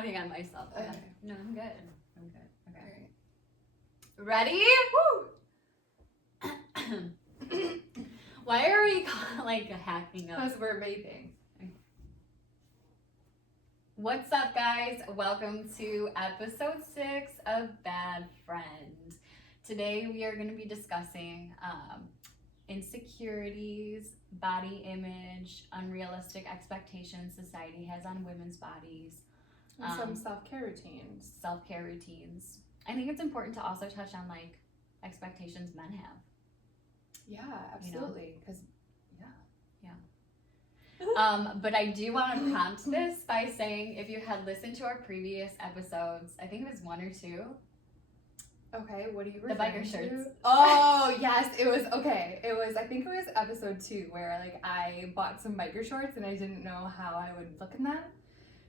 clapping on myself. Okay. No, I'm good. I'm good. Okay. All Ready? Woo! Why are we like hacking up? Because we're vaping. What's up, guys? Welcome to episode 6 of Bad Friend. Today we are going to be discussing insecurities, body image, unrealistic expectations society has on women's bodies, And some self-care routines. self-care routines. I think it's important to also touch on like expectations men have. Yeah, absolutely. Because, But I do want to prompt this by saying if you had listened to our previous episodes, I think it was 1 or 2. okay, what do you The biker shirts. Oh, yes, it was, okay. I think it was episode 2 where, like, I bought some biker shorts and I didn't know how I would look in them.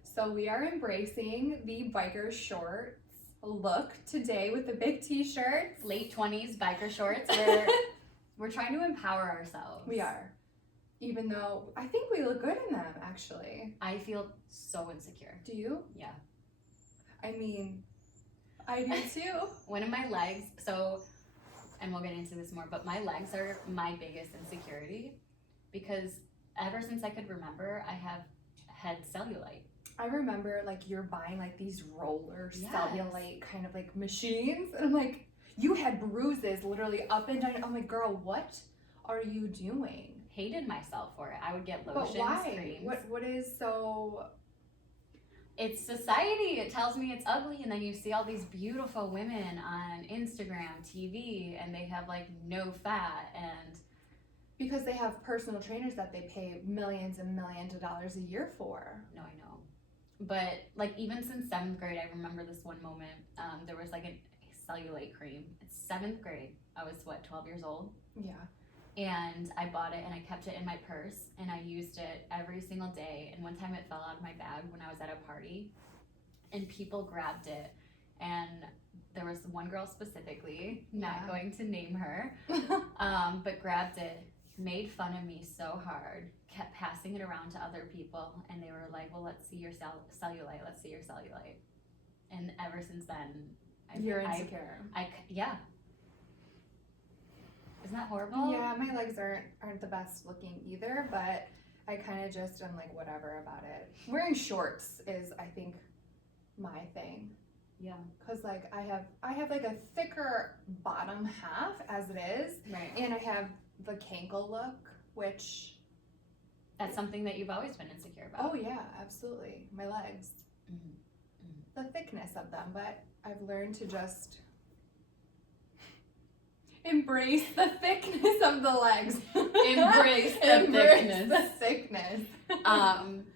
So we are embracing the biker shorts look today with the big t-shirts. Late 20s biker shorts. We're trying to empower ourselves. We are. Even though I think we look good in them, actually. I feel so insecure. Do you? Yeah. I mean, I do too. One of my legs, and we'll get into this more, but my legs are my biggest insecurity because ever since I could remember, I have had cellulite. I remember like you're buying like these roller Yes. cellulite kind of like machines, and I'm like, you had bruises literally up and down. I'm like, girl, what are you doing? Hated myself for it. I would get But lotions, why? creams. What is so? It's society. It tells me it's ugly, and then you see all these beautiful women on Instagram, TV, and they have like no fat and Because they have personal trainers that they pay millions and millions of dollars a year for. no, I know. But like even since 7th grade, I remember this one moment. There was like a cellulite cream. It's 7th grade. I was 12 years old. Yeah. And I bought it and I kept it in my purse and I used it every single day. And one time it fell out of my bag when I was at a party and people grabbed it. And there was one girl specifically, not Yeah. going to name her, but grabbed it, made fun of me so hard, kept passing it around to other people. And they were like, well, let's see your cellulite. Let's see your cellulite. And ever since then, You're insecure. Yeah. Isn't that horrible? Yeah, my legs aren't the best looking either, but I kind of just am like whatever about it. Wearing shorts is, I think, my thing. Yeah. Cause like I have like a thicker bottom half as it is, Right. and I have the cankle look, which That's something that you've always been insecure about. oh yeah, absolutely, my legs, Mm-hmm. the thickness of them, but I've learned to just embrace the thickness of the legs. Embrace the thickness. The thickness.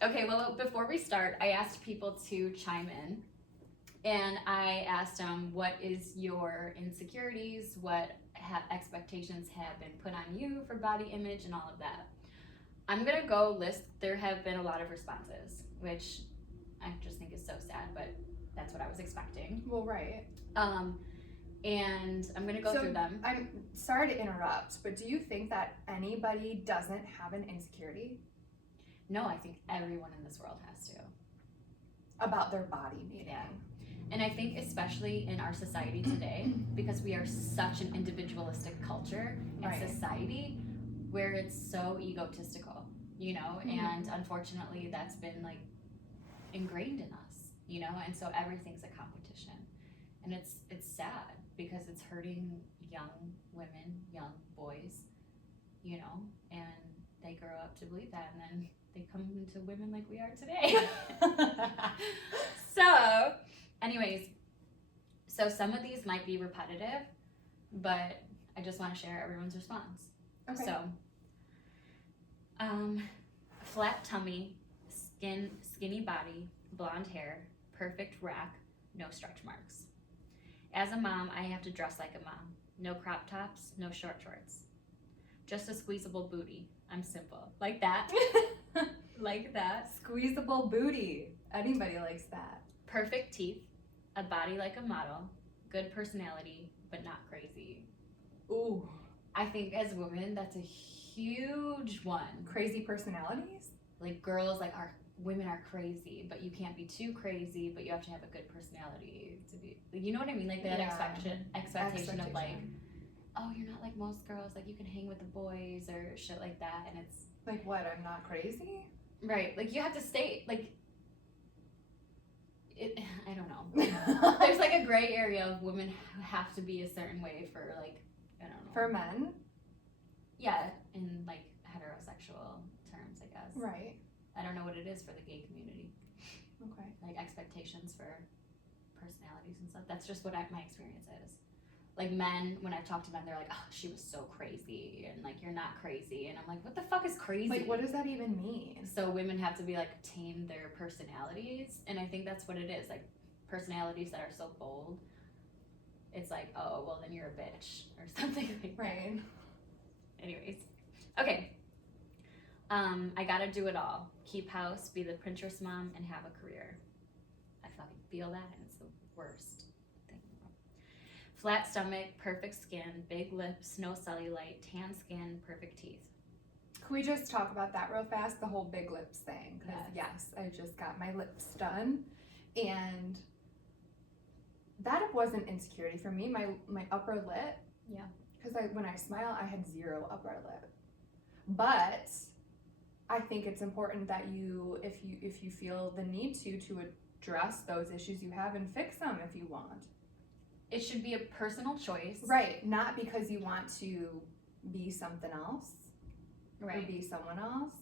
Okay, well, before we start, I asked people to chime in. And I asked them, what is your insecurities? What expectations have been put on you for body image and all of that? I'm going to go list. There have been a lot of responses, which I just think is so sad, but that's what I was expecting. Well, right. And I'm going to go through them. I'm sorry to interrupt, but do you think that anybody doesn't have an insecurity No, I think everyone in this world has to. about their body meaning? Yeah. And I think especially in our society today, because we are such an individualistic culture and Right. society where it's so egotistical, you know, and unfortunately that's been like ingrained in us, you know, and so everything's a competition. And it's sad because it's hurting young women, young boys, you know, and they grow up to believe that and then they come into women like we are today. So, anyways, so some of these might be repetitive, but I just want to share everyone's response. Okay. So, flat tummy, skinny body, blonde hair, perfect rack, no stretch marks. As a mom, I have to dress like a mom. No crop tops, no short shorts. Just a squeezable booty. I'm simple. Like that. Like that. Squeezable booty. Anybody likes that. Perfect teeth, a body like a model, good personality, but not crazy. Ooh. I think as women, that's a huge one. Crazy personalities? like girls like women are crazy, but you can't be too crazy, but you have to have a good personality to be, you know what I mean? Like that expectation of like, oh, you're not like most girls, like you can hang with the boys or shit like that, and it's like, what, I'm not crazy? Right, like you have to stay, like, I don't know. There's like a gray area of women have to be a certain way for like, I don't know. For men? Yeah, in like heterosexual terms, I guess. Right. I don't know what it is for the gay community. Okay. Like expectations for personalities and stuff. That's just what my experience is. Like men, when I talk to men, they're like, oh, she was so crazy, and like, you're not crazy, and I'm like, what the fuck is crazy? Like, what does that even mean? So women have to be like, tame their personalities, and I think that's what it is, like personalities that are so bold, it's like, oh, well then you're a bitch, or something like that. Right. Anyways, okay. I gotta do it all. Keep house, be the Pinterest mom, and have a career. I fucking feel that, and it's the worst. Flat stomach, perfect skin, big lips, no cellulite, tan skin, perfect teeth. Can we just talk about that real fast? The whole big lips thing. Because yes, I just got my lips done. And that wasn't insecurity for me. My upper lip. Yeah. Because when I smile, I had zero upper lip. But I think it's important that you, if you feel the need to address those issues you have and fix them if you want. It should be a personal choice. Right, not because you want to be something else. Right. Or be someone else.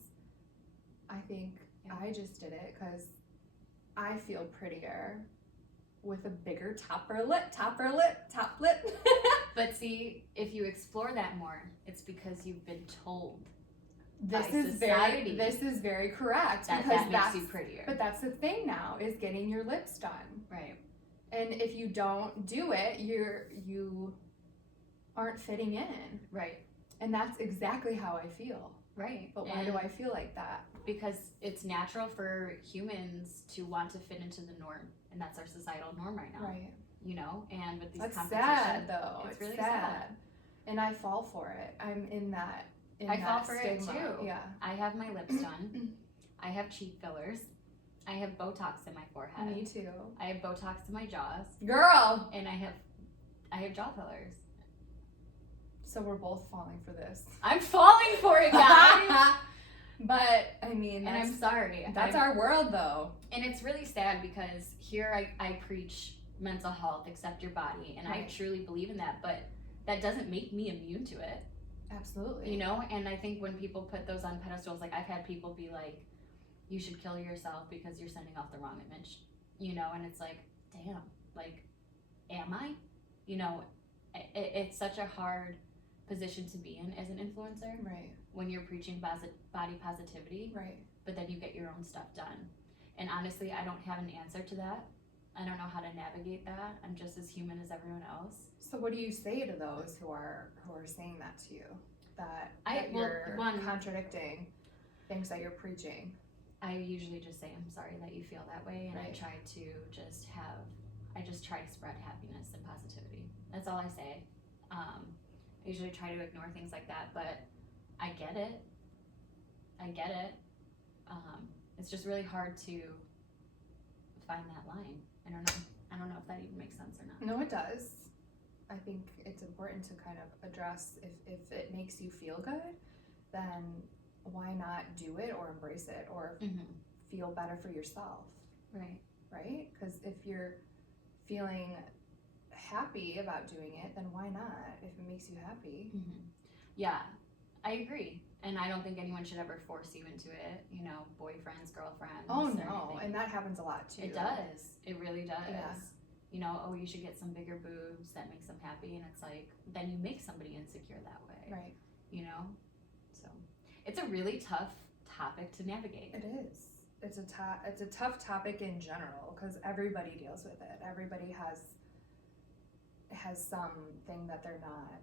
I think I just did it because I feel prettier with a bigger top lip. But see, if you explore that more, it's because you've been told this by is society very correct. That because makes you prettier. But that's the thing now, is getting your lips done. Right. And if you don't do it, you aren't fitting in. Right. And that's exactly how I feel. Right. But why do I feel like that? Because it's natural for humans to want to fit into the norm, and that's our societal norm right now. Right. You know, and with these that's competitions, sad though. it's really sad. And I fall for it. I'm in that. I fall for stigma. it too. Yeah. I have my lips done. I have cheek fillers. I have Botox in my forehead. Me too. I have Botox in my jaws. Girl! And I have jaw fillers. So we're both falling for this. I'm falling for it, guys! But, I mean, and I'm sorry. That's our world, though. And it's really sad because here I preach mental health, accept your body, and right. I truly believe in that, but that doesn't make me immune to it. Absolutely. You know, and I think when people put those on pedestals, like I've had people be like, you should kill yourself because you're sending off the wrong image, you know, and it's like, damn, like, am I? You know, it's such a hard position to be in as an influencer. Right. When you're preaching body positivity. Right. But then you get your own stuff done. And honestly, I don't have an answer to that. I don't know how to navigate that. I'm just as human as everyone else. So what do you say to those who are saying that to you? That you're contradicting things that you're preaching? I usually just say, I'm sorry that you feel that way, and right. I try to spread happiness and positivity. That's all I say. I usually try to ignore things like that, but I get it. It's just really hard to find that line. I don't know if that even makes sense or not. No, it does. I think it's important to kind of address if it makes you feel good, then why not do it or embrace it or feel better for yourself? Right. Right? Because if you're feeling happy about doing it, then why not? If it makes you happy. Yeah, I agree. And I don't think anyone should ever force you into it, you know, boyfriends, girlfriends. Oh no, and that happens a lot too. It does. It really does. Yeah. You know, oh, you should get some bigger boobs, that makes them happy, and it's like, then you make somebody insecure that way. Right. You know? So, it's a really tough topic to navigate. It is. It's a tough topic in general because everybody deals with it. Everybody has something that they're not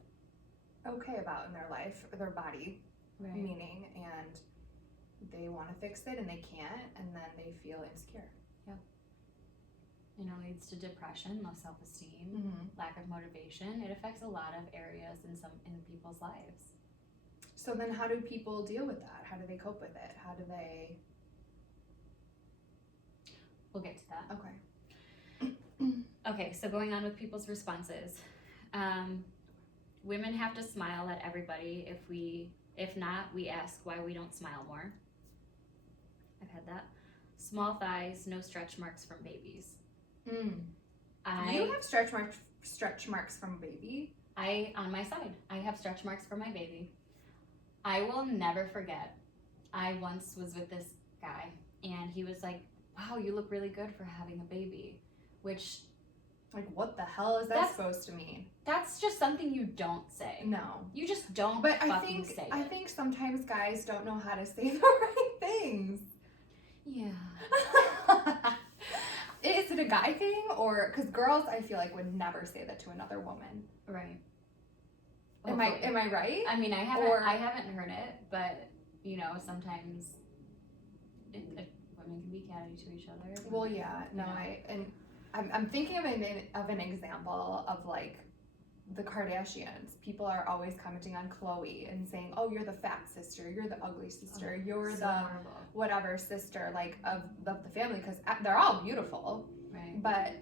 okay about in their life, or their body, right. meaning, and they want to fix it and they can't, and then they feel insecure. Yeah. You know, leads to depression, low self-esteem, lack of motivation. It affects a lot of areas in people's lives. So then how do people deal with that? How do they cope with it? How do they... We'll get to that. Okay. Okay, so going on with people's responses. Women have to smile at everybody. If not, we ask why we don't smile more. I've had that. Small thighs, no stretch marks from babies. You have stretch marks from baby? On my side, I have stretch marks from my baby. I will never forget. I once was with this guy, and he was like, wow, you look really good for having a baby, which... Like, what the hell is that supposed to mean? That's just something you don't say. No. You just don't say it. I think sometimes guys don't know how to say the right things. Yeah. Is it a guy thing? Or, because girls, I feel like, would never say that to another woman. Right. Am I right? I mean, I haven't heard it, but, you know, sometimes women can be catty to each other. Well, yeah. No, I'm thinking of an example of, like, the Kardashians. People are always commenting on Khloe and saying, oh, you're the fat sister, you're the ugly sister, you're the horrible. Whatever sister, like, of the family, because they're all beautiful. Right. But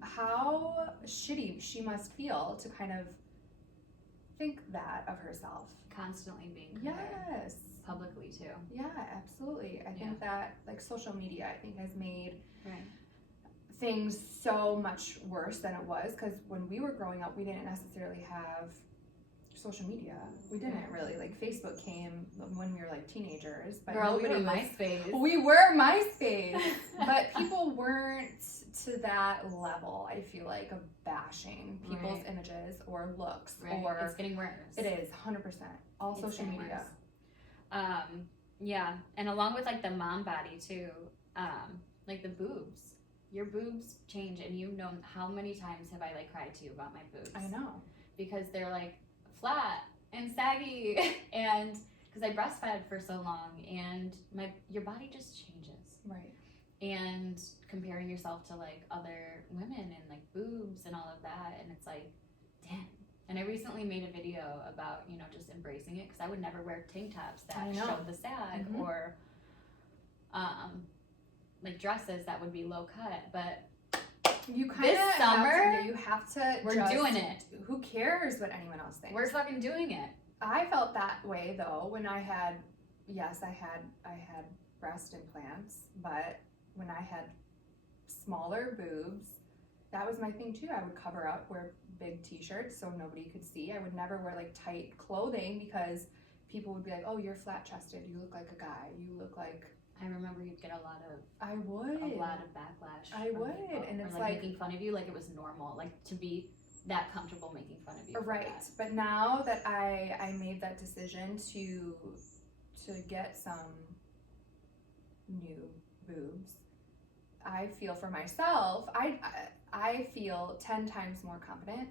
how shitty she must feel to kind of think that of herself. Constantly being compared. Yes. Publicly, too. Yeah, absolutely. I think that, like, social media, I think, has made... Right. things so much worse than it was, because when we were growing up, we didn't necessarily have social media. We didn't really. Like, Facebook came when we were like teenagers, but Girl, we were MySpace. We were MySpace, but people weren't to that level. I feel like of bashing people's images or looks, or it's getting worse. It is 100%. All social media. Yeah, and along with like the mom body too, like the boobs. Your boobs change, and you know how many times have I like cried to you about my boobs? I know. Because they're like flat and saggy, and because I breastfed for so long, and your body just changes. Right. And comparing yourself to like other women and like boobs and all of that, and it's like, damn. And I recently made a video about, you know, just embracing it, because I would never wear tank tops that showed the sag, or like dresses that would be low cut, but you kind of this summer you have to. We're doing it. Who cares what anyone else thinks? We're fucking doing it. I felt that way though when I had, I had breast implants, but when I had smaller boobs, that was my thing too. I would cover up, wear big t-shirts so nobody could see. I would never wear like tight clothing because people would be like, "Oh, you're flat chested. You look like a guy. You look like." I remember you'd get a lot of backlash. I would, people, and it's like making fun of you, like it was normal, like to be that comfortable making fun of you. Right, but now that I made that decision to get some new boobs, I feel for myself. I feel 10 times more confident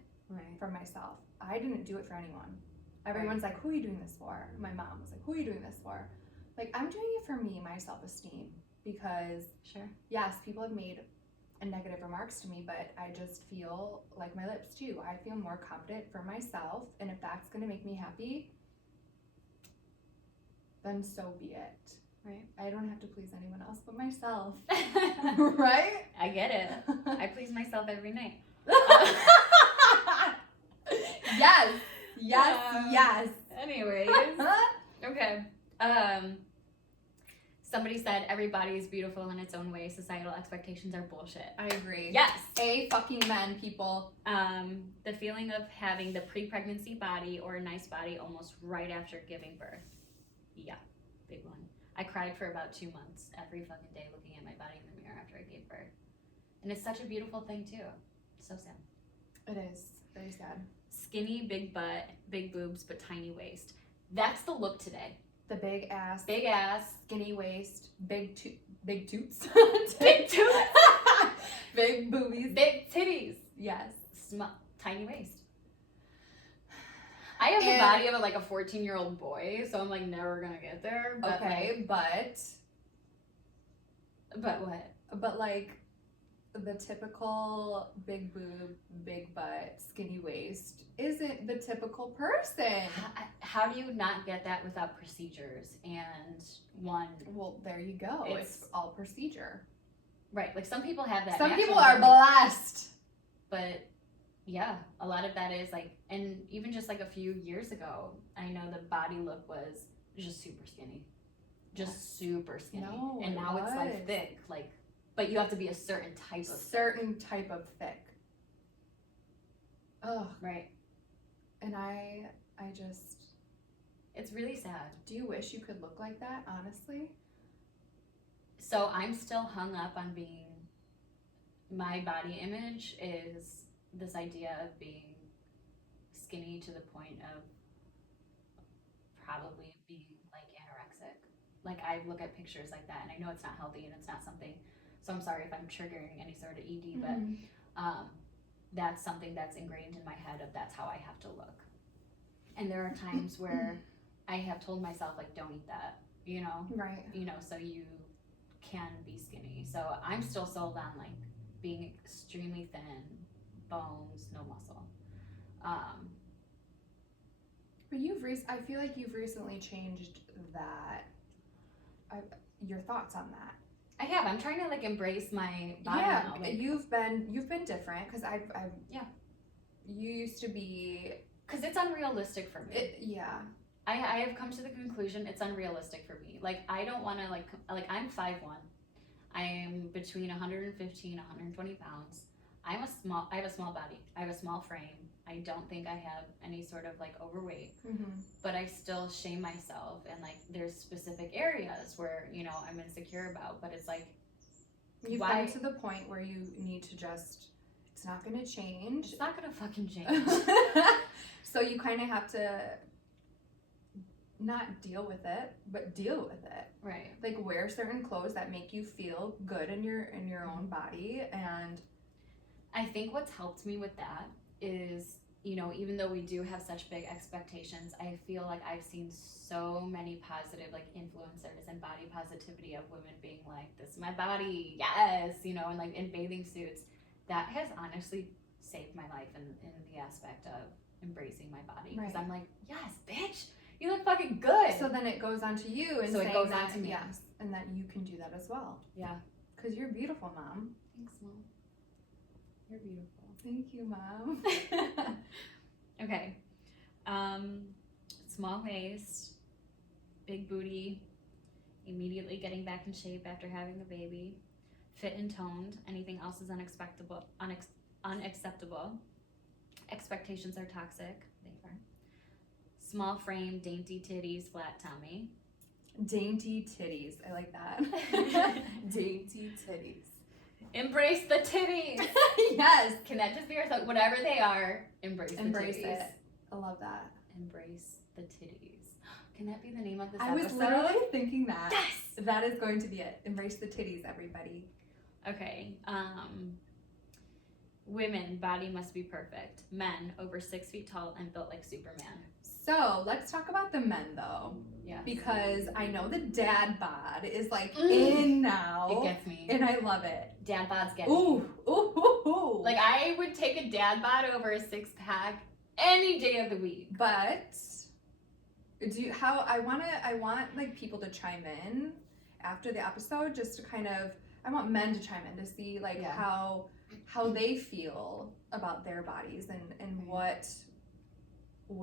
for myself. I didn't do it for anyone. Everyone's like, "Who are you doing this for?" My mom was like, "Who are you doing this for?" Like, I'm doing it for me, my self-esteem, because yes, people have made negative remarks to me, but I just feel like my lips too. I feel more confident for myself, and if that's going to make me happy, then so be it. Right. I don't have to please anyone else but myself. Right? I get it. I please myself every night. Yes. Anyways. Okay. Somebody said everybody is beautiful in its own way. Societal expectations are bullshit. I agree. Yes. Fucking men, people. The feeling of having the pre-pregnancy body or a nice body almost right after giving birth. Yeah, big one. I cried for about 2 months every fucking day looking at my body in the mirror after I gave birth. And it's such a beautiful thing too. So sad. It is. Very sad. Skinny, big butt, big boobs, but tiny waist. That's the look today. The big ass, skinny waist, big toots, big toots, big boobies, big titties. Yes, tiny waist. I have the body of like a 14-year-old boy, so I'm like never gonna get there. But okay, but what? But like, the typical big boob, big butt, skinny waist isn't the typical person. How do you not get that without procedures and one? Well, there you go. It's all procedure. Right. Like some people have that. Some people are blessed. But yeah, a lot of that is like, and even just like a few years ago, I know the body look was just super skinny. Just super skinny. No, and now it's like thick. Like, but you have to be a certain type of thick. Oh, right. And I just, it's really sad. Do you wish you could look like that, honestly? So I'm still hung up on being, my body image is this idea of being skinny to the point of probably being like anorexic. Like I look at pictures like that and I know it's not healthy and it's not something, so I'm sorry if I'm triggering any sort of ED, but that's something that's ingrained in my head of that's how I have to look. And there are times where I have told myself like, don't eat that, you know? Right. You know, so you can be skinny. So I'm still sold on like being extremely thin, bones, no muscle. But I feel like you've recently changed that. Your thoughts on that? I have. I'm trying to like embrace my body now. Like, you've been different because I've you used to be, because it's unrealistic for me. I have come to the conclusion it's unrealistic for me. Like I don't want to like I'm 5'1". I am between 115 and 120 pounds. I have a small body. I have a small frame. I don't think I have any sort of like overweight, but I still shame myself. And like, there's specific areas where, you know, I'm insecure about, but it's like, you've come to the point where you need to just, it's not going to change. It's not going to fucking change. So you kind of have to not deal with it, but deal with it. Right. Like wear certain clothes that make you feel good in your own body. And I think what's helped me with that is, you know, even though we do have such big expectations, I feel like I've seen so many positive like influencers and body positivity of women being like, this is my body, yes, you know, and like in bathing suits. That has honestly saved my life in the aspect of embracing my body. Because I'm like, yes, bitch, you look fucking good. So then it goes on to you, and so it goes on to me. Yes, and that you can do that as well. Yeah. Because you're beautiful, Mom. Thanks, Mom. You're beautiful. Thank you, Mom. Okay. Small waist, big booty, immediately getting back in shape after having a baby, fit and toned. Anything else is unacceptable. Expectations are toxic. They are. Small frame, dainty titties, flat tummy. Dainty titties. I like that. Dainty titties. Embrace the titties. Yes. Can that just be our thought? Whatever they are, embrace the titties. Embrace it. I love that. Embrace the titties. Can that be the name of this episode? I was literally thinking that. Yes. That is going to be it. Embrace the titties, everybody. Okay. Women, body must be perfect. Men, over 6 feet tall and built like Superman. So let's talk about the men though. Yeah. Because I know the dad bod is like in now. It gets me. And I love it. Dad bods get me. Ooh. Like I would take a dad bod over a 6-pack any day of the week. But I want like people to chime in after the episode, just to kind of, I want men to chime in to see like how they feel about their bodies and what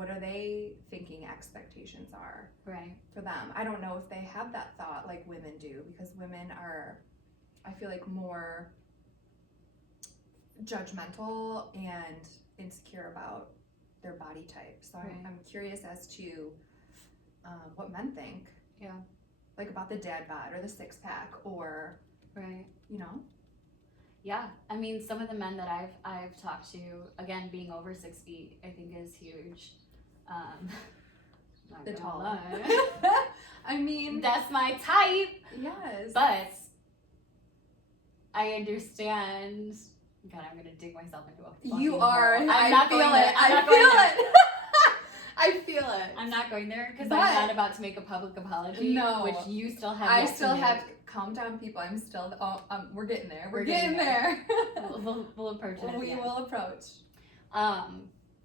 are they thinking expectations are for them. I don't know if they have that thought like women do, because women are, I feel like, more judgmental and insecure about their body type. So I'm curious as to what men think. Yeah. Like about the dad bod or the 6-pack or, you know? Yeah, I mean, some of the men that I've talked to, again, being over 6 feet, I think is huge. The tall. I mean, that's my type. Yes. But I understand. God, I'm gonna dig myself into a fucking You are. hole. I feel it. I feel it. I feel it. I'm not going there because I'm not about to make a public apology. No. Which you still have. I still have calm down, people. I'm still. We're getting there. We're getting getting there. We'll approach it. We will approach.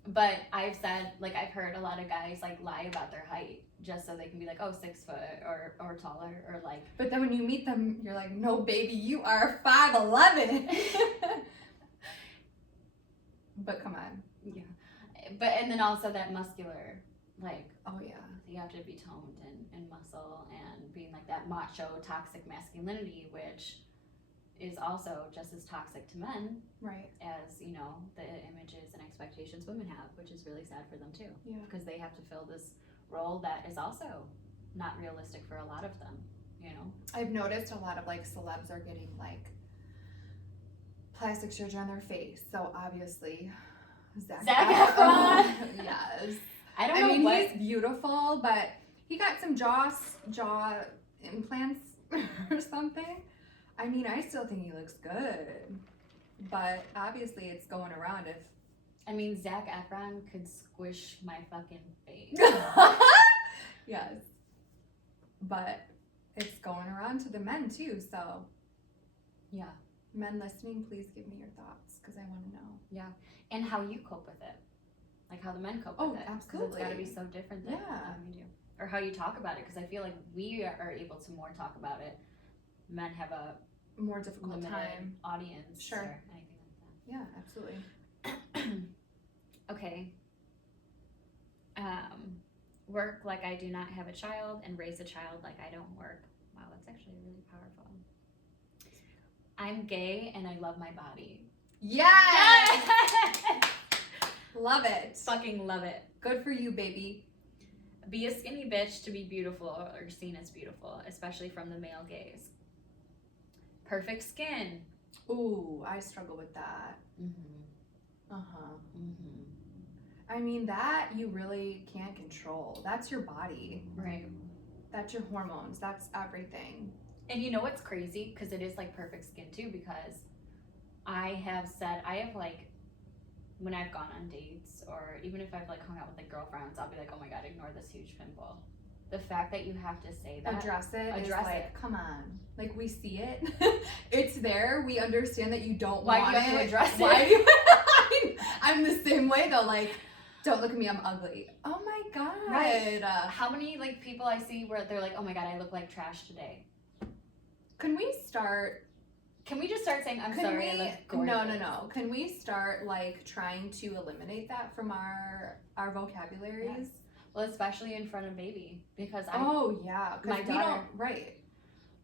But I've said, like, I've heard a lot of guys like lie about their height just so they can be like, oh, 6 foot or taller or like. But then when you meet them, you're like, no, baby, you are 5'11". But come on. Yeah. But and then also that muscular, like. Oh yeah. You have to be toned and muscle and being like that macho toxic masculinity, which is also just as toxic to men, right? As you know, the images and expectations women have, which is really sad for them too. Yeah. Because they have to fill this role that is also not realistic for a lot of them. You know. I've noticed a lot of like celebs are getting like plastic surgery on their face, so obviously Zac Efron. Yes. I mean, what... he's beautiful, but he got some jaw implants or something. I mean, I still think he looks good, but obviously it's going around if... I mean, Zac Efron could squish my fucking face. Yes. But it's going around to the men too, so... Yeah. Men listening, please give me your thoughts, because I want to know. Yeah. And how you cope with it. Like how the men cope with it. Absolutely. Because it's got to be so different than how you do. Or how you talk about it. Because I feel like we are able to more talk about it. Men have a more difficult time. Audience. Sure. Or anything like that. Yeah, absolutely. Okay. Work like I do not have a child and raise a child like I don't work. Wow, that's actually really powerful. I'm gay and I love my body. Yes! Love it. Fucking love it. Good for you, baby. Be a skinny bitch to be beautiful or seen as beautiful, especially from the male gaze. Perfect skin. Ooh, I struggle with that. Mm-hmm. Uh-huh. Mm-hmm. I mean, that you really can't control. That's your body. Right. That's your hormones. That's everything. And you know what's crazy? Because it is like perfect skin too, because I have like, when I've gone on dates or even if I've like hung out with like girlfriends, I'll be like, oh my God, ignore this huge pimple. The fact that you have to say that. Address it. Come on. Like, we see it. It's there. We understand that you don't want it. Why do you have to address it? Why do you... I'm the same way though. Like, don't look at me, I'm ugly. Oh my God. Right. How many like people I see where they're like, oh my God, I look like trash today. Can we just start saying, I'm sorry, I look gorgeous? No. Can we start like trying to eliminate that from our vocabularies? Yes. Well, especially in front of baby, because my daughter, right.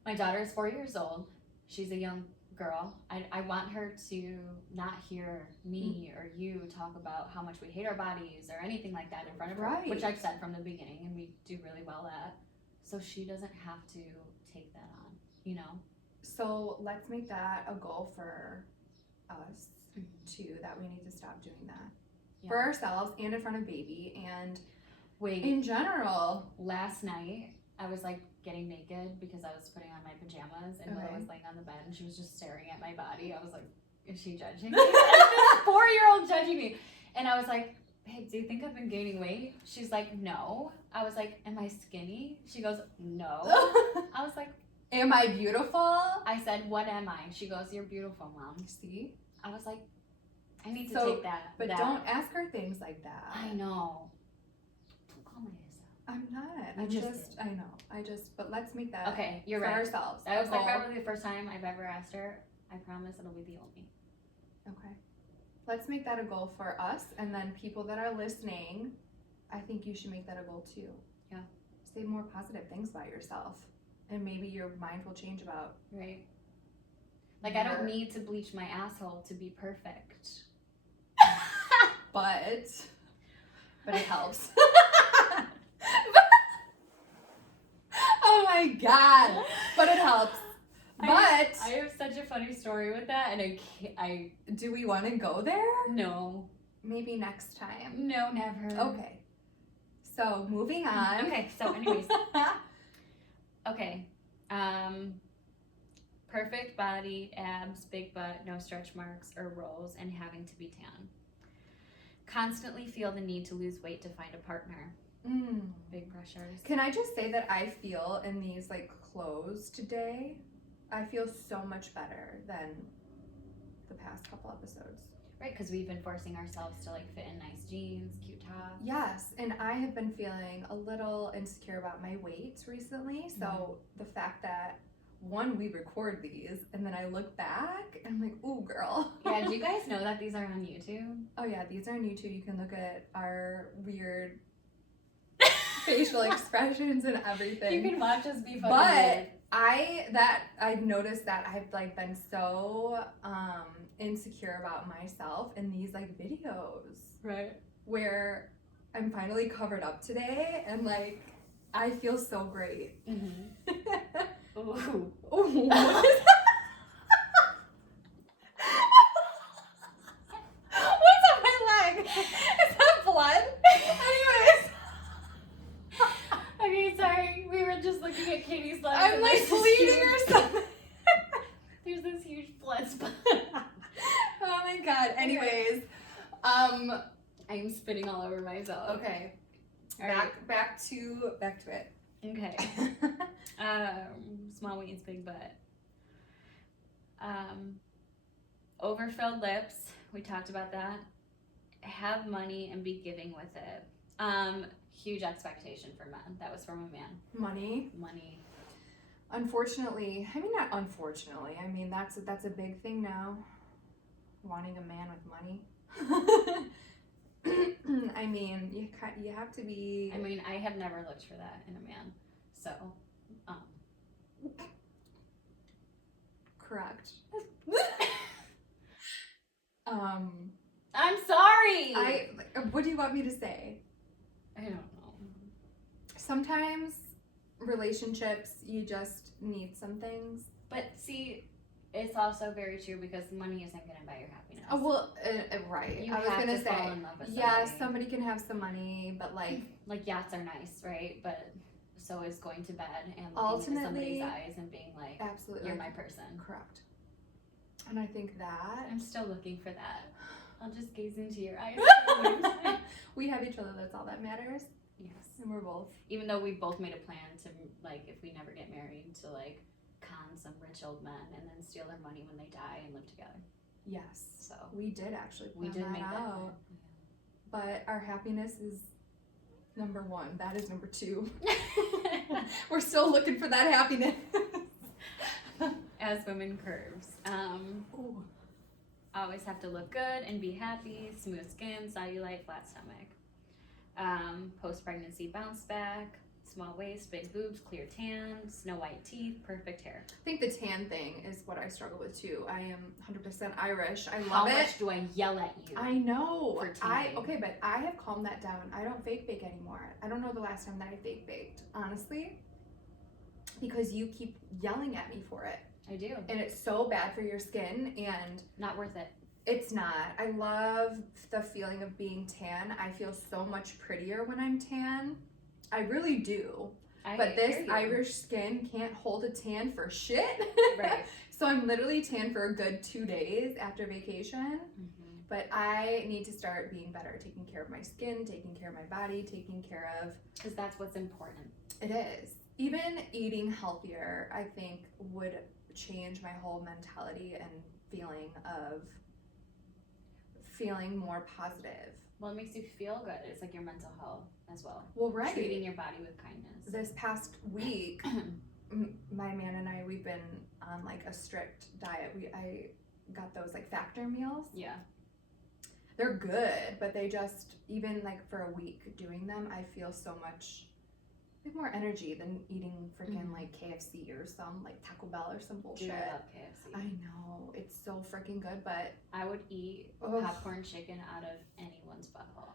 My daughter is 4 years old. She's a young girl. I want her to not hear me or you talk about how much we hate our bodies or anything like that in front of her, which I've said from the beginning and we do really well at. So she doesn't have to take that on, you know? So let's make that a goal for us too, that we need to stop doing that for ourselves and in front of baby and in general. Last night I was like getting naked because I was putting on my pajamas and Willow was laying on the bed and she was just staring at my body. I was like, is she judging me? This 4-year-old judging me. And I was like, babe, do you think I've been gaining weight? She's like, no. I was like, am I skinny? She goes, no. I was like, am I beautiful? I said, what am I? She goes, you're beautiful, Mom. See? I was like, I need to take that. But don't ask her things like that. I know. Don't call my ass out. I'm not. I know. But let's make that okay, you're for right. ourselves. That was like probably the first time I've ever asked her. I promise it'll be the only. Okay. Let's make that a goal for us, and then people that are listening, I think you should make that a goal too. Yeah. Say more positive things about yourself. And maybe your mind will change about. Right. Like, I don't need to bleach my asshole to be perfect. but it helps. Oh my God. But it helps. I have such a funny story with that, and I do we want to go there? No. Maybe next time. No, never. Okay. So, moving on. Okay, so anyways. Okay. Perfect body, abs, big butt, no stretch marks or rolls, and having to be tan. Constantly feel the need to lose weight to find a partner. big pressures. Can I just say that I feel in these like clothes today, I feel so much better than the past couple episodes. Right, because we've been forcing ourselves to like fit in nice jeans, cute tops. Yes, and I have been feeling a little insecure about my weight recently. So the fact that one, we record these, and then I look back and I'm like, ooh, girl. Yeah, do you guys know that these are on YouTube? Oh yeah, these are on YouTube. You can look at our weird facial expressions and everything. You can watch us be funny. But I've noticed that I've like been so insecure about myself in these like videos. Right. Where I'm finally covered up today and like I feel so great. Ooh. Ooh, what is that? What's on my leg? Is that blood? Anyways. Okay, sorry. We were just looking at Katie's leg. I'm like bleeding or something. There's this huge blood spot. Oh my god. Anyways, I'm spitting all over myself. okay. All right. Back to it. Okay. Small waist, big butt. Overfilled lips. We talked about that. Have money and be giving with it. Huge expectation for men. That was from a man. Money. Unfortunately, I mean not unfortunately. I mean that's a big thing now. Wanting a man with money. I mean, you have to be. I mean, I have never looked for that in a man. So, correct. I'm sorry. What do you want me to say? I don't know. Sometimes relationships, you just need some things. But see, it's also very true because money isn't going to buy your happiness. Oh, well, right. You I was have gonna to say, fall in love with yeah, somebody. somebody can have some money, but like yachts are nice, right? But so is going to bed and looking ultimately, into somebody's eyes and being like, absolutely, you're my person. Correct. And I think that I'm still looking for that. I'll just gaze into your eyes. we have each other. That's all that matters. Yes. And we're both. Even though we both made a plan to, like, if we never get married, to like con some rich old men and then steal their money when they die and live together. Yes. So we did actually plan we did that make that out. plan. But our happiness is number one. That is number two. We're still looking for that happiness. As women curves. Ooh. Always have to look good and be happy. Smooth skin, cellulite, flat stomach. Post-pregnancy bounce back. Small waist, big boobs, clear tan, snow white teeth, perfect hair. I think the tan thing is what I struggle with too. I am 100% Irish. I How love it. much do I yell at you? I know. For tanning? Okay, but I have calmed that down. I don't fake bake anymore. I don't know the last time that I fake baked, honestly, because you keep yelling at me for it. I do. And it's so bad for your skin, and Not worth it. it's not. I love the feeling of being tan. I feel so much prettier when I'm tan. I really do. But this Irish skin can't hold a tan for shit. Right. So I'm literally tan for a good 2 days after vacation. Mm-hmm. But I need to start being better, taking care of my skin, taking care of my body, taking care of... Because that's what's important. It is. Even eating healthier, I think, would change my whole mentality and feeling more positive. Well, it makes you feel good. It's like your mental health as well. Well, right. Treating your body with kindness. This past week, my man and I, we've been on like a strict diet. I got those like factor meals. Yeah. They're good, but they just, even like for a week doing them, I feel so much more energy than eating freaking like KFC or some like Taco Bell or some bullshit. Dude, I love KFC. I know, it's so freaking good, but I would eat popcorn chicken out of anyone's butthole.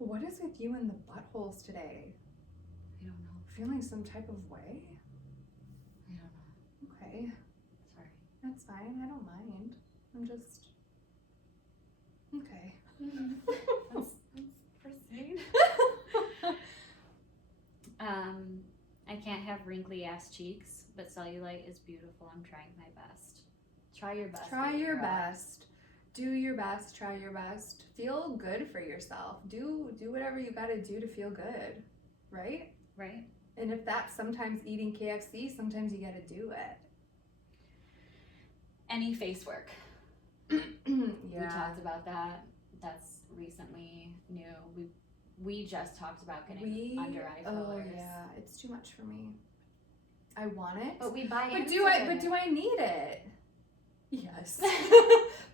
what is with you and the buttholes today? I don't know. Feeling some type of way? I don't know. Okay, Sorry. that's fine. I don't mind. I'm just okay. Let's proceed. I can't have wrinkly ass cheeks, but cellulite is beautiful. I'm trying my best. Try your best. Try baby your girl. best. Do your best. Try your best. Feel good for yourself. Do whatever you gotta do to feel good. right? Right. And if that's sometimes eating KFC, sometimes you gotta do it. Any face work. Yeah. We talked about that. That's recently new. We just talked about getting under eye fillers. Oh yeah, it's too much for me. I want it, but we buy but into do I? it. But do I need it? Yes.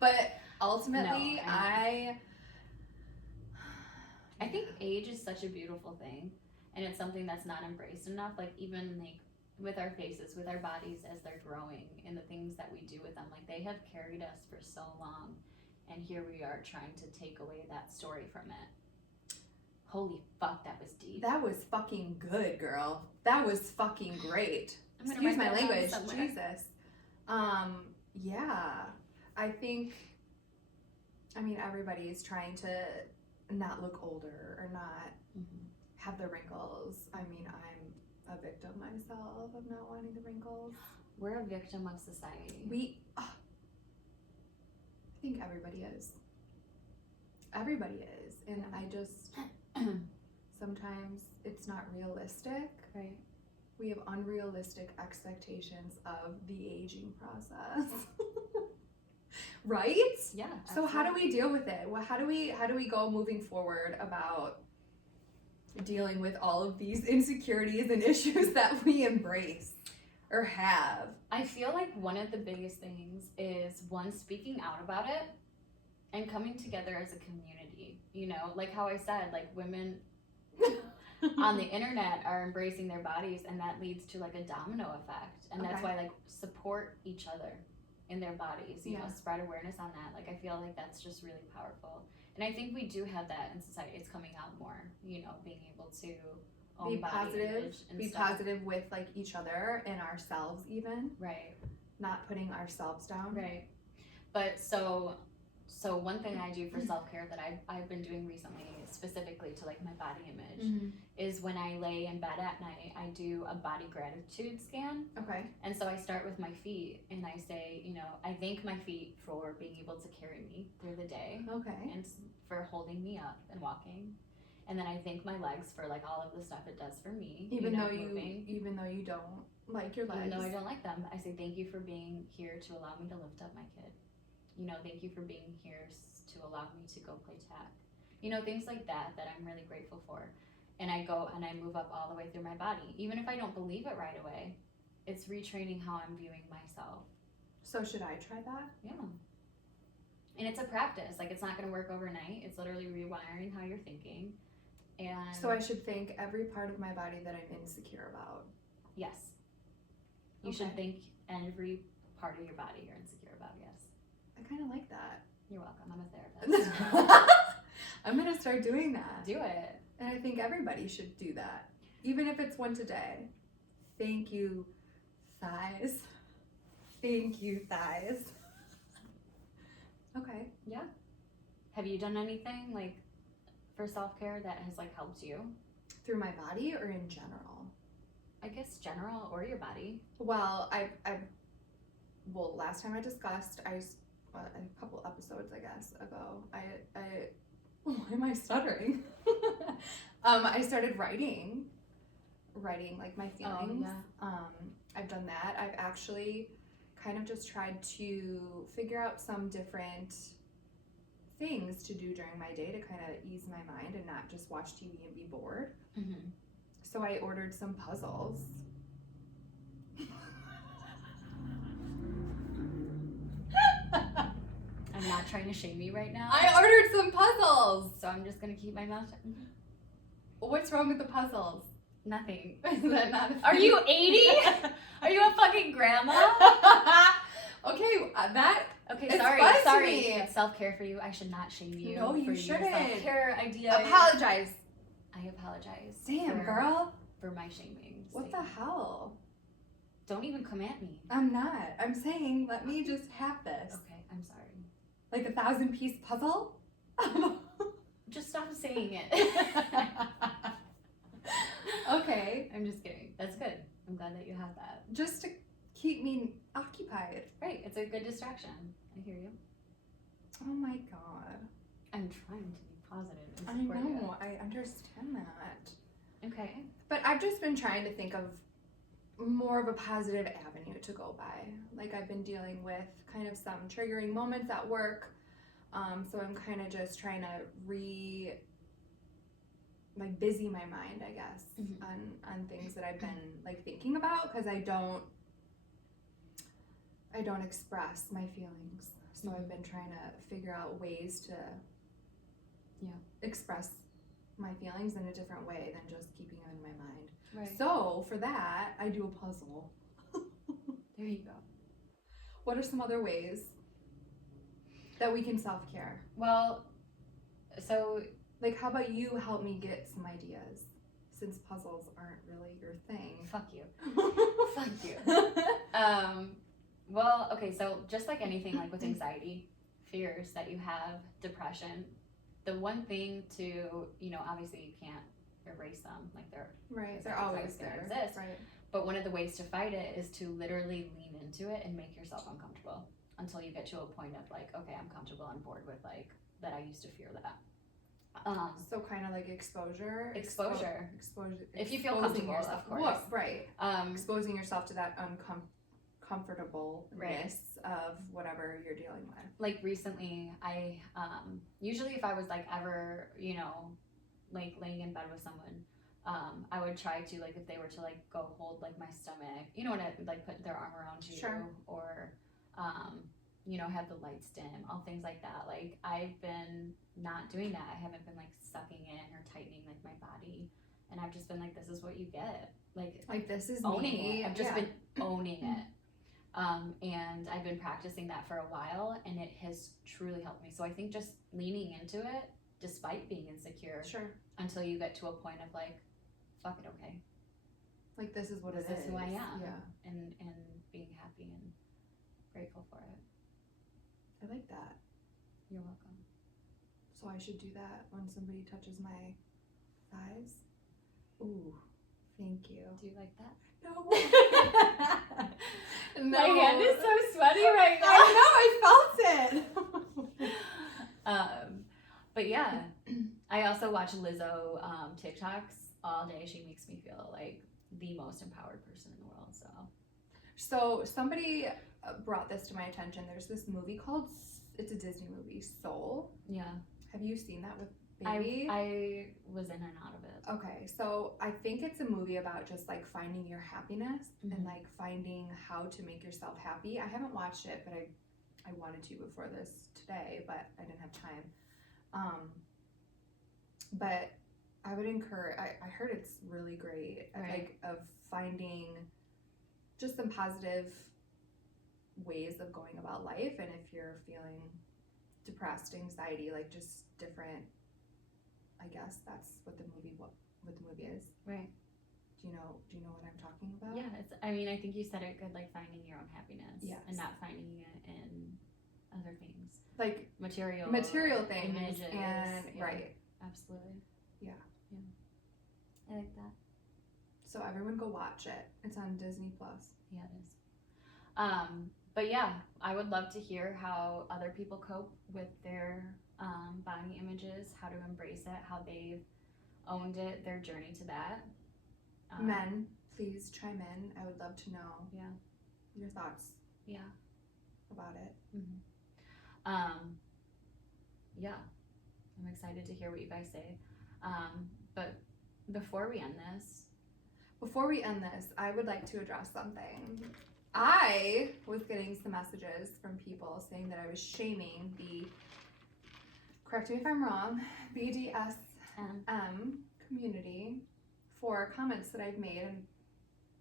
But ultimately, No, I think age is such a beautiful thing, and it's something that's not embraced enough. Like even like with our faces, with our bodies as they're growing, and the things that we do with them, like they have carried us for so long, and here we are trying to take away that story from it. Holy fuck, that was deep. That was fucking good, girl. That was fucking great. Excuse my language. Jesus. Yeah. I think, I mean, everybody is trying to not look older or not have the wrinkles. I mean, I'm a victim myself of not wanting the wrinkles. We're a victim of society. I think everybody is. Everybody is. And I just, sometimes it's not realistic. Right. We have unrealistic expectations of the aging process. Right? Yeah. So how do we deal with it? Well, how do we go moving forward about dealing with all of these insecurities and issues that we embrace or have? I feel like one of the biggest things is one, speaking out about it and coming together as a community. You know, like how I said, like women on the internet are embracing their bodies, and that leads to like a domino effect. And that's why like support each other in their bodies, you know, spread awareness on that. Like I feel like that's just really powerful. And I think we do have that in society. It's coming out more, you know, being able to own be body positive, image and be stuff. positive with like each other and ourselves even. Right. Not putting ourselves down. Right. But so one thing I do for self-care that I've been doing recently, specifically to like my body image, is when I lay in bed at night, I do a body gratitude scan. Okay. And so I start with my feet, and I say, you know, I thank my feet for being able to carry me through the day. Okay. And for holding me up and walking. And then I thank my legs for like all of the stuff it does for me. Even though moving. Even though you don't like your legs. Even though I don't like them, I say thank you for being here to allow me to lift up my kid. You know, thank you for being here to allow me to go play tag. You know, things like that I'm really grateful for. And I go and I move up all the way through my body. Even if I don't believe it right away, it's retraining how I'm viewing myself. So should I try that? Yeah. And it's a practice. Like, it's not going to work overnight. It's literally rewiring how you're thinking. And so I should thank every part of my body that I'm insecure about. Yes. You should thank every part of your body you're insecure about, yes. I kind of like that. You're welcome. I'm a therapist. I'm going to start doing that. Do it. And I think everybody should do that. Even if it's once a day. Thank you, thighs. Thank you, thighs. Okay. Yeah. Have you done anything like for self-care that has like helped you? Through my body or in general? I guess general or your body. Well, well, last time I discussed, a couple episodes, I guess, ago, why am I stuttering? I started writing like my feelings. Oh, yeah. I've done that. I've actually kind of just tried to figure out some different things to do during my day to kind of ease my mind and not just watch TV and be bored. Mm-hmm. So I ordered some puzzles. I'm not trying to shame you right now. I ordered some puzzles! So I'm just going to keep my mouth shut. What's wrong with the puzzles? Nothing. Is that not a Are thing? you 80? Are you a fucking grandma? Okay, that... Okay, It's sorry. fun to Sorry. me. It's self-care for you. I should not shame you. No, you for shouldn't. Your self-care idea. Apologize. I apologize. Damn, girl. For my shaming. What the hell? Don't even come at me. I'm not. I'm saying, let me just have this. Okay, I'm sorry. Like a 1,000-piece puzzle? Just stop saying it. Okay. I'm just kidding. That's good. I'm glad that you have that. Just to keep me occupied. Right. It's a good distraction. I hear you. Oh my god. I'm trying to be positive and I supportive. know. I understand that. Okay. But I've just been trying to think of more of a positive avenue to go by. Like, I've been dealing with kind of some triggering moments at work. So I'm kind of just trying to busy my mind, I guess, on things that I've been like thinking about, because I don't express my feelings. So I've been trying to figure out ways to express my feelings in a different way than just keeping them in my mind. Right. So for that, I do a puzzle. There you go. What are some other ways that we can self-care? Well, so like, how about you help me get some ideas, since puzzles aren't really your thing? fuck you. Fuck you. Well, okay, so just like anything, like with anxiety, fears that you have, depression, the one thing to, you know, obviously you can't erase them, like they're always gonna there. exist. Right. But one of the ways to fight it is to literally lean into it and make yourself uncomfortable until you get to a point of like, okay, I'm comfortable, I'm bored with like that. I used to fear that. So kind of like exposure. Exposure. If you feel exposing comfortable, yourself, of course. well, right. Exposing yourself to that uncomfortableness of whatever you're dealing with. Like recently, I usually if I was like ever, you know, like laying in bed with someone, I would try to, like, if they were to like go hold like my stomach, you know, when it like put their arm around you, Sure. or you know, have the lights dim, all things like that. Like, I've been not doing that. I haven't been like sucking in or tightening like my body, and I've just been like, this is what you get. Like this is owning me. it. I've just been owning it. And I've been practicing that for a while, and it has truly helped me. So I think just leaning into it, despite being insecure, Sure. until you get to a point of like, fuck it, okay. Like, this is what this it is. This is who I am. Yeah. And being happy and grateful for it. I like that. You're welcome. So I should do that when somebody touches my thighs? Ooh, thank you. Do you like that? No. My hand is so sweaty right now. I know, I felt it. But yeah, I also watch Lizzo TikToks all day. She makes me feel like the most empowered person in the world. So somebody brought this to my attention. There's this movie called, it's a Disney movie, Soul. Yeah. Have you seen that with Baby? I was in and out of it. Okay, so I think it's a movie about just like finding your happiness and like finding how to make yourself happy. I haven't watched it, but I wanted to before this today, but I didn't have time. But I would encourage, I heard it's really great, right. like, of finding just some positive ways of going about life. And if you're feeling depressed, anxiety, like just different, I guess that's what the movie is. Right. Do you know what I'm talking about? Yeah, I mean, I think you said it good, like finding your own happiness. Yes. And not finding it in other things. Like material things. Images. And yeah, right. Absolutely. Yeah. I like that. So everyone go watch it. It's on Disney Plus. Yeah, it is. But yeah, I would love to hear how other people cope with their body images, how to embrace it, how they've owned it, their journey to that. Men, please chime in. I would love to know your thoughts about it. Yeah, I'm excited to hear what you guys say. But before we end this, I would like to address something. I was getting some messages from people saying that I was shaming the, correct me if I'm wrong, BDSM community for comments that I've made in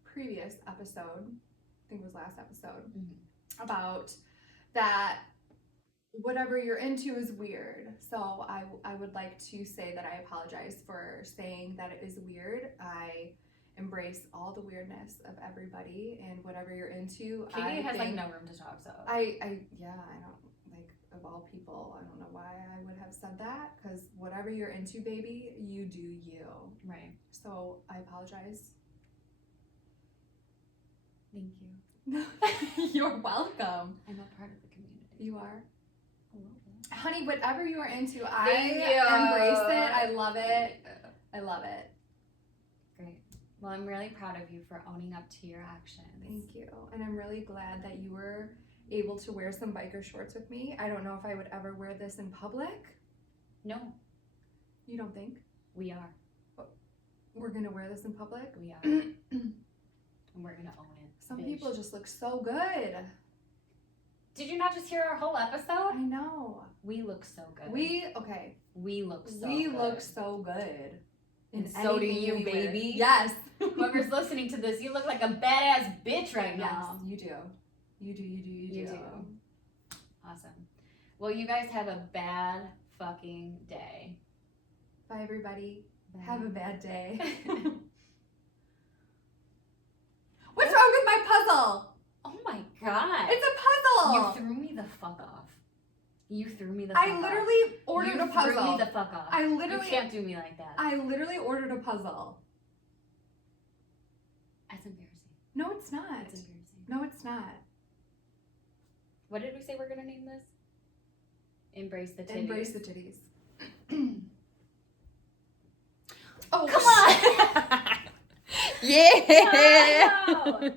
previous episode, I think it was last episode, about that whatever you're into is weird. So I would like to say that I apologize for saying that it is weird. I embrace all the weirdness of everybody, and whatever you're into. Katie has like no room to talk, so I don't, like, of all people, I don't know why I would have said that, because whatever you're into, baby, you do you. Right. So I apologize. Thank you. You're welcome. I'm a part of the community. You are. A little bit. Honey, whatever you are into, Thank I you. embrace it. I love it. I love it. Well, I'm really proud of you for owning up to your actions. Thank you. And I'm really glad that you were able to wear some biker shorts with me. I don't know if I would ever wear this in public. No, You don't think? we are. We're gonna wear this in public? We are. And we're going to own it. Some bitch. people just look so good. Did you not just hear our whole episode? I know. We look so good. We look so we good. look so good. And so do anything you, we wear. baby. Yes. Whoever's listening to this, you look like a badass bitch right now. Yes, you do. You do. You do. Awesome. Well, you guys have a bad fucking day. Bye, everybody. Bye. Have a bad day. What's wrong with my puzzle? Oh my god. It's a puzzle. You threw me the fuck off. You threw me the fuck off. I literally ordered a puzzle. You threw me the fuck off. I literally You can't do me like that. I literally ordered a puzzle. That's embarrassing. No, it's not. That's embarrassing. No, it's not. What did we say we're gonna name this? Embrace the titties. Embrace the titties. Oh, Come on! yeah. No!